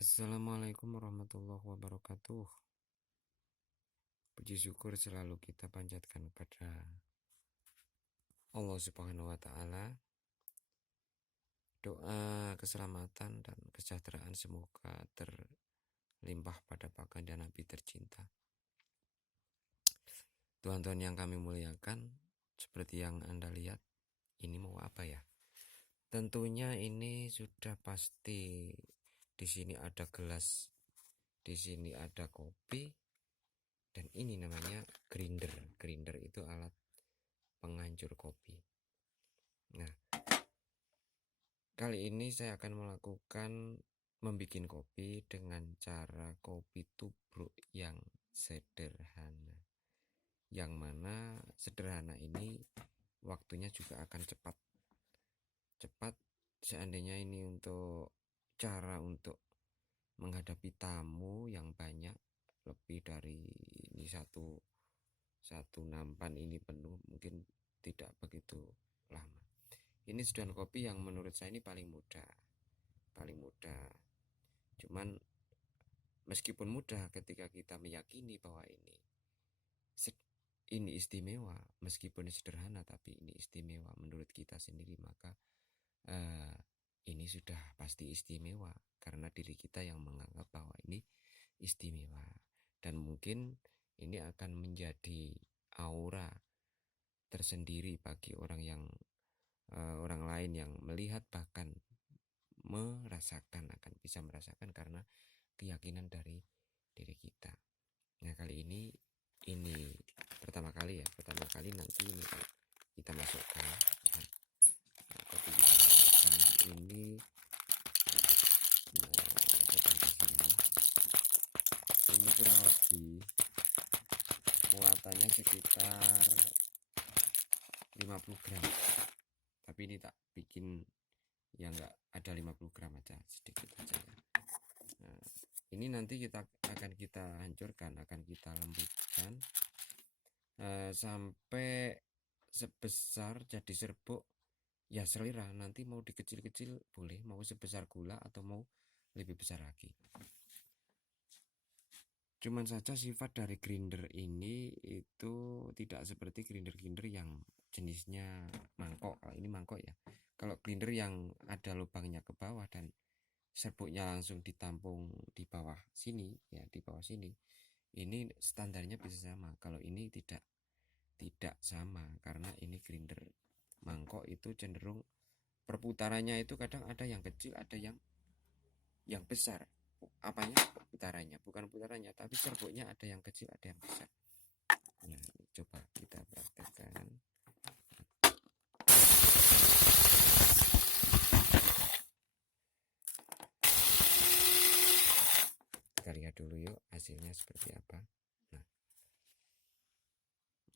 Assalamualaikum warahmatullahi wabarakatuh. Puji syukur selalu kita panjatkan kepada Allah Subhanahu wa Ta'ala. Doa keselamatan dan kesejahteraan semoga terlimpah pada baginda Nabi tercinta. Tuhan-tuhan yang kami muliakan, seperti yang Anda lihat, ini mau apa ya? Tentunya ini sudah pasti. Di sini ada gelas, di sini ada kopi, dan ini namanya grinder. Grinder itu alat penghancur kopi. Nah, kali ini saya akan melakukan membuat kopi dengan cara kopi tubruk yang sederhana. Yang mana sederhana ini waktunya juga akan cepat. Cepat seandainya ini untuk cara untuk menghadapi tamu yang banyak, lebih dari ini satu nampan ini penuh, mungkin tidak begitu lama. Ini seduhan kopi yang menurut saya ini paling mudah. Cuman meskipun mudah, ketika kita meyakini bahwa ini istimewa, meskipun sederhana tapi ini istimewa menurut kita sendiri, maka ini sudah pasti istimewa karena diri kita yang menganggap bahwa ini istimewa. Dan mungkin ini akan menjadi aura tersendiri bagi orang lain yang melihat, bahkan akan bisa merasakan karena keyakinan dari diri kita. Nah, kali ini pertama kali nanti ini kita masukkan. Nah, kopi kita masukkan ini. Nah, seperti sini. Ini kurang lebih muatannya sekitar 50 gram. Tapi ini tak bikin ya enggak ada 50 gram aja, sedikit aja ya. Nah, ini nanti akan kita hancurkan, akan kita lembutkan sampai sebesar jadi serbuk ya selera. Nanti mau dikecil-kecil boleh, mau sebesar gula atau mau lebih besar lagi. Cuman saja sifat dari grinder ini itu tidak seperti grinder-grinder yang jenisnya mangkok. Kalau ini mangkok ya. Kalau grinder yang ada lubangnya ke bawah dan serbuknya langsung ditampung di bawah sini ya, di bawah sini, ini standarnya bisa sama. Kalau ini tidak sama, karena ini grinder mangkok itu cenderung perputarannya itu kadang ada yang kecil, ada yang besar. Apanya? Bukan putarannya, tapi serbuknya ada yang kecil, ada yang besar. Nah, coba kita praktekkan. Kita lihat dulu yuk hasilnya seperti apa. Nah,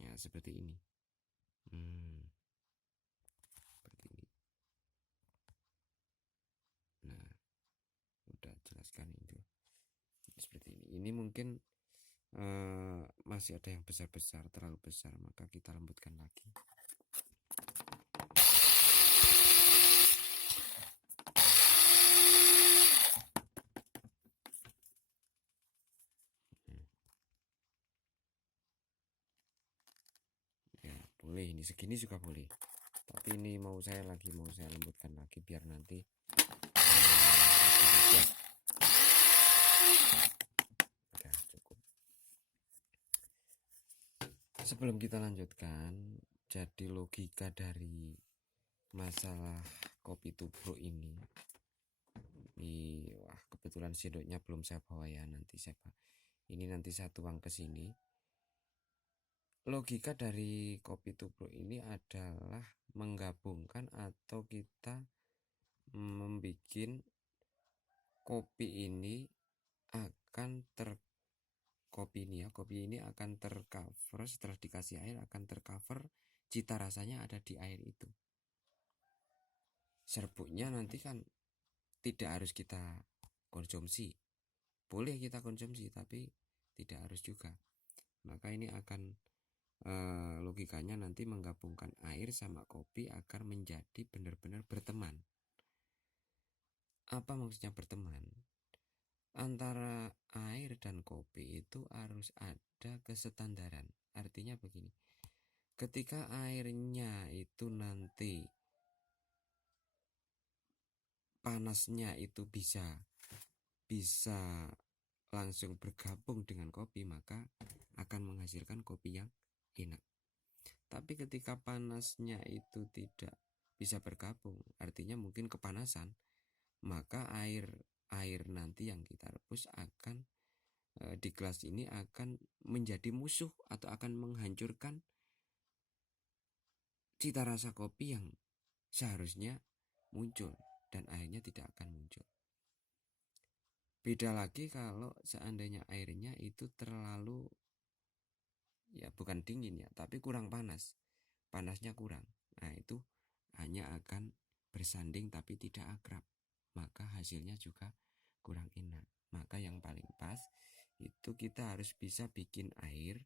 ya seperti ini. Seperti ini. Nah, udah jelaskan itu seperti ini. Ini mungkin masih ada yang besar-besar, terlalu besar, maka kita lembutkan lagi. Ya boleh, ini segini juga boleh, tapi ini mau saya lembutkan lagi biar nanti udah cukup. Sebelum kita lanjutkan, jadi logika dari masalah kopi tubruk ini, wah kebetulan sendoknya belum saya bawa ya, nanti saya tuang ke sini. Logika dari kopi tubruk ini adalah menggabungkan atau kita membuat kopi ini akan tercover setelah dikasih air, akan tercover, cita rasanya ada di air itu. Serbuknya nanti kan tidak harus kita konsumsi, boleh kita konsumsi tapi tidak harus juga. Maka ini akan logikanya nanti menggabungkan air sama kopi agar menjadi benar-benar berteman. Apa maksudnya berteman? antara air dan kopi itu harus ada kesetandaran. Artinya begini, ketika airnya itu nanti panasnya itu bisa langsung bergabung dengan kopi, maka akan menghasilkan kopi yang enak. Tapi ketika panasnya itu tidak bisa bergabung, artinya mungkin kepanasan, maka air air nanti yang kita rebus akan di gelas ini akan menjadi musuh atau akan menghancurkan cita rasa kopi yang seharusnya muncul, dan airnya tidak akan muncul. Beda lagi kalau seandainya airnya itu terlalu, ya bukan dingin ya, tapi kurang panas, panasnya kurang. Nah itu hanya akan bersanding tapi tidak akrab, maka hasilnya juga kurang enak. Maka yang paling pas itu kita harus bisa bikin air,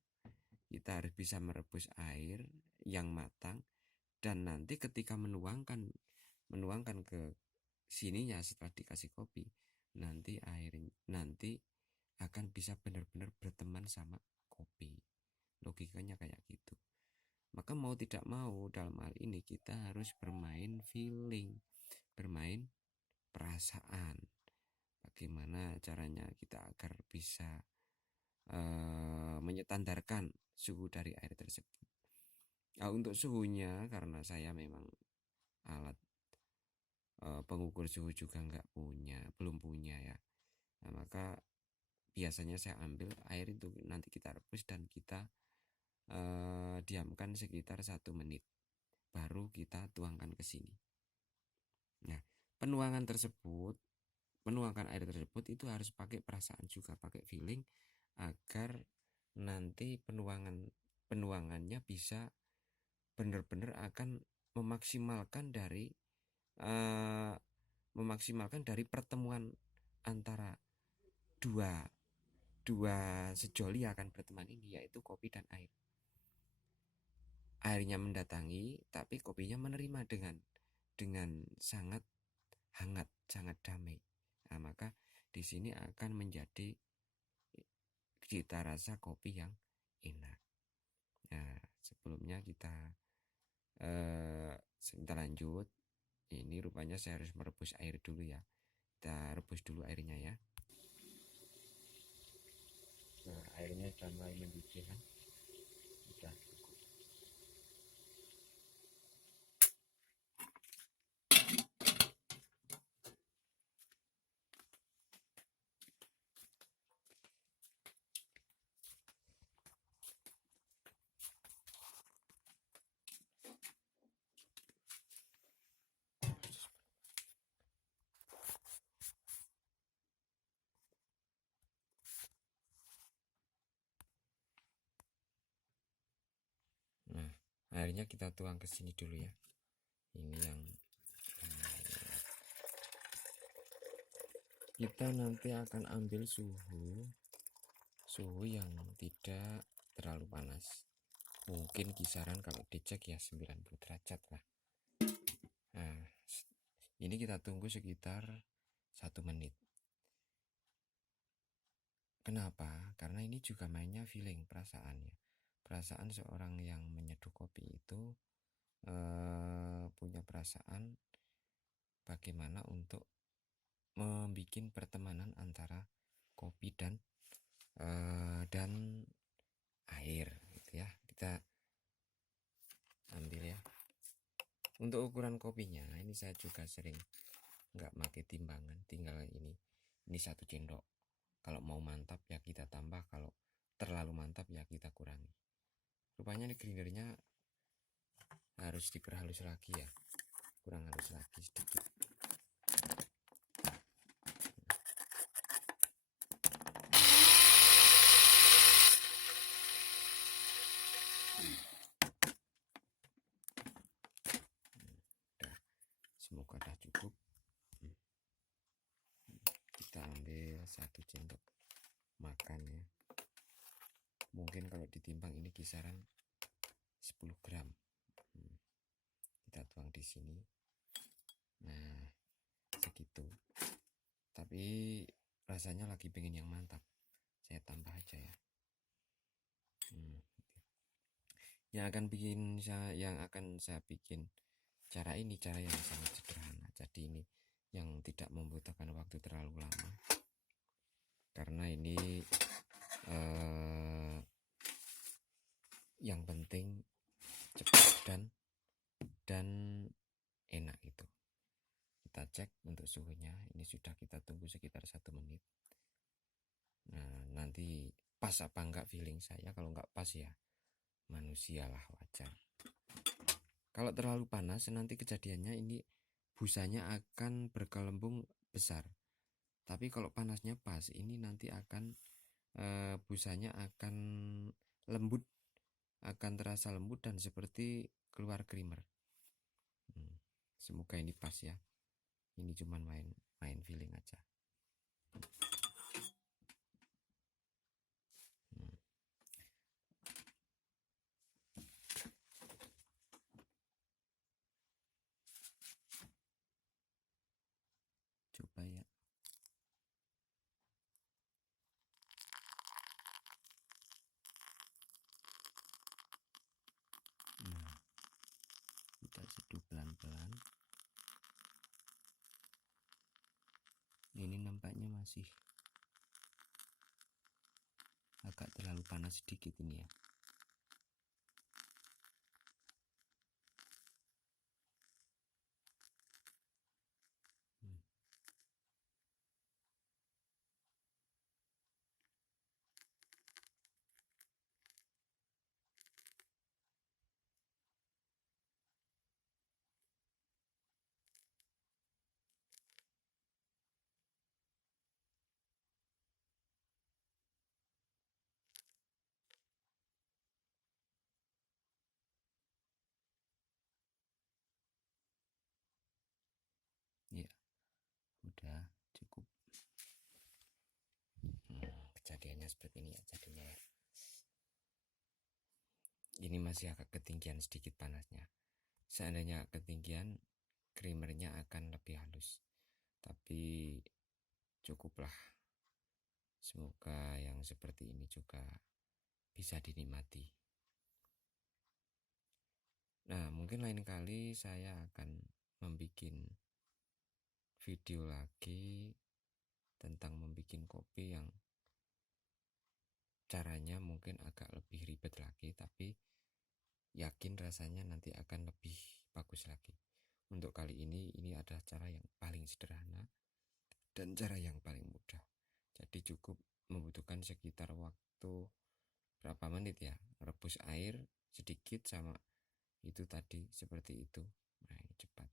kita harus bisa merebus air yang matang, dan nanti ketika menuangkan ke sininya setelah dikasih kopi, nanti akan bisa benar-benar berteman sama kopi. Logikanya kayak gitu. Maka mau tidak mau dalam hal ini kita harus bermain feeling, bermain perasaan. Bagaimana caranya kita agar bisa menyetandarkan suhu dari air tersebut. Nah, untuk suhunya karena saya memang alat pengukur suhu juga belum punya ya. Nah, maka biasanya saya ambil air itu nanti kita rebus dan kita diamkan sekitar 1 menit, baru kita tuangkan ke sini. Nah, penuangkan air tersebut itu harus pakai perasaan juga, pakai feeling, agar nanti penuangannya bisa benar-benar akan memaksimalkan uh, dari pertemuan antara dua sejoli akan berteman ini, yaitu kopi dan air. Airnya mendatangi, tapi kopinya menerima dengan sangat hangat, sangat damai. Nah, maka di sini akan menjadi cita rasa kopi yang enak. Nah, sebelumnya kita lanjut. Ini rupanya saya harus merebus air dulu ya. Kita rebus dulu airnya ya. Nah, airnya sudah mulai mendidih kan? Sudah cukup. Nah, airnya kita tuang ke sini dulu ya. Ini yang kita nanti akan ambil suhu yang tidak terlalu panas. Mungkin kisaran kalau dicek ya 90 derajat lah. Nah, ini kita tunggu sekitar 1 menit. Kenapa? Karena ini juga mainnya feeling, perasaannya. Perasaan seorang yang menyeduh kopi itu punya perasaan bagaimana untuk membuat pertemanan antara kopi dan air gitu ya. Kita ambil ya. Untuk ukuran kopinya ini saya juga sering nggak pakai timbangan, tinggal ini 1 sendok. Kalau mau mantap ya kita tambah, kalau terlalu mantap ya kita kurangi. Rupanya ini grindernya harus diperhalus lagi ya, kurang halus lagi sedikit. Semoga dah cukup. Kita ambil 1 sendok makan ya. Mungkin kalau ditimbang ini kisaran 10 gram. Kita tuang di sini. Nah, segitu. Tapi rasanya lagi pengen yang mantap, saya tambah aja ya. Hmm. Yang akan saya bikin cara ini cara yang sangat sederhana. Jadi ini yang tidak membutuhkan waktu terlalu lama, karena ini eh, yang penting cepat dan enak itu. Kita cek untuk suhunya, ini sudah kita tunggu sekitar 1 menit. Nah, nanti pas apa enggak feeling saya, kalau enggak pas ya manusialah, wajar. Kalau terlalu panas nanti kejadiannya ini busanya akan bergelembung besar. Tapi kalau panasnya pas, ini nanti akan busanya akan lembut, akan terasa lembut dan seperti keluar creamer. Hmm. Semoga ini pas ya. Ini cuman main feeling aja. Hmm. Coba ya. Nah, kita seduh pelan-pelan. Ini nampaknya masih agak terlalu panas sedikit ini ya. Hmm. Ya, udah cukup. Kejadiannya seperti ini ya jadinya ya. Ini masih agak ketinggian sedikit panasnya. Seandainya ketinggian, creamernya akan lebih halus. Tapi cukuplah. Semoga yang seperti ini juga bisa dinikmati. Nah, mungkin lain kali saya akan membuat video lagi tentang membuat kopi yang caranya mungkin agak lebih ribet lagi, tapi yakin rasanya nanti akan lebih bagus lagi. Untuk kali ini adalah cara yang paling sederhana dan cara yang paling mudah. Jadi cukup membutuhkan sekitar waktu berapa menit ya, rebus air sedikit sama itu tadi seperti itu. Nah, ini cepat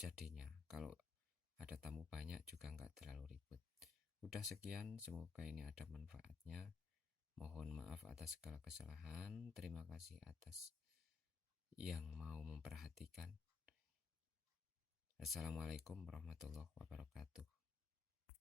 jadinya. Kalau ada tamu banyak juga nggak terlalu ribet. Udah sekian, semoga ini ada manfaatnya. Mohon maaf atas segala kesalahan. Terima kasih atas yang mau memperhatikan. Assalamualaikum warahmatullahi wabarakatuh.